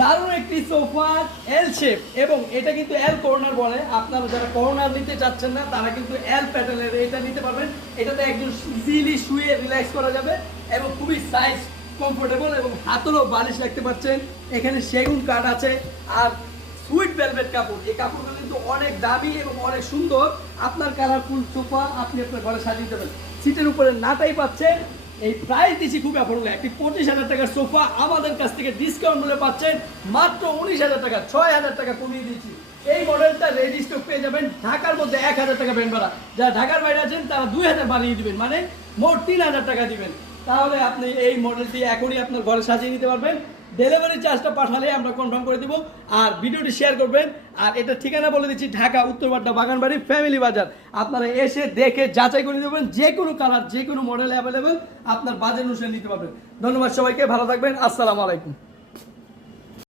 দারুণ একটি সোফা এল শেপ এবং এটা কিন্তু এল কর্নার বলে। আপনারা যারা কর্নার নিতে চাচ্ছেন না তারা কিন্তু এল প্যাটার্নের এটা নিতে পারবেন। এটাতে একদম ইজিলি শুয়ে রিল্যাক্স করা যাবে এবং খুবই সাইজ কমফোর্টেবল এবং হাতেরও বালিশ রাখতে পারছেন। এখানে সেগুন কাঠ আছে আর সুইট ভেলভেট কাপড়। এই কাপড়গুলো কিন্তু অনেক দামি এবং অনেক সুন্দর। আপনার কালারফুল সোফা আপনি আপনার ঘরে সাজিয়ে দেবেন। সিটের উপরে নাটাই পাচ্ছেন। এই প্রাইস দিচ্ছি খুব অ্যাফোর্ডেবল। একটি 25,000 টাকার সোফা আমাদের কাছ থেকে ডিসকাউন্ট মূল্যে পাচ্ছেন মাত্র 19,000 টাকা, 6,000 টাকা কমিয়ে দিচ্ছি। এই মডেলটা রেডি স্টক পেয়ে যাবেন ঢাকার মধ্যে 1,000 টাকা ব্যান্ড ভাড়া। যারা ঢাকার বাইরে আছেন তারা 2,000 বানিয়ে দিবেন, মানে মোট 3,000 টাকা দিবেন। তাহলে আপনি এই মডেলটি এখনই আপনার ঘরে সাজিয়ে নিতে পারবেন। ডেলিভারি চার্জটা পাঠালে আমরা কনফার্ম করে দিব। আর ভিডিওটি শেয়ার করবেন। আর এটা ঠিকানা বলে দিচ্ছি, ঢাকা উত্তরপাড্ডা বাগানবাড়ি ফ্যামিলি বাজার। আপনারা এসে দেখে যাচাই করে দেবেন। যে কোনো কালার যে কোনো মডেল অ্যাভেলেবেল আপনার বাজেট অনুসারে নিতে পারবেন। ধন্যবাদ সবাইকে, ভালো থাকবেন। আসসালামু আলাইকুম।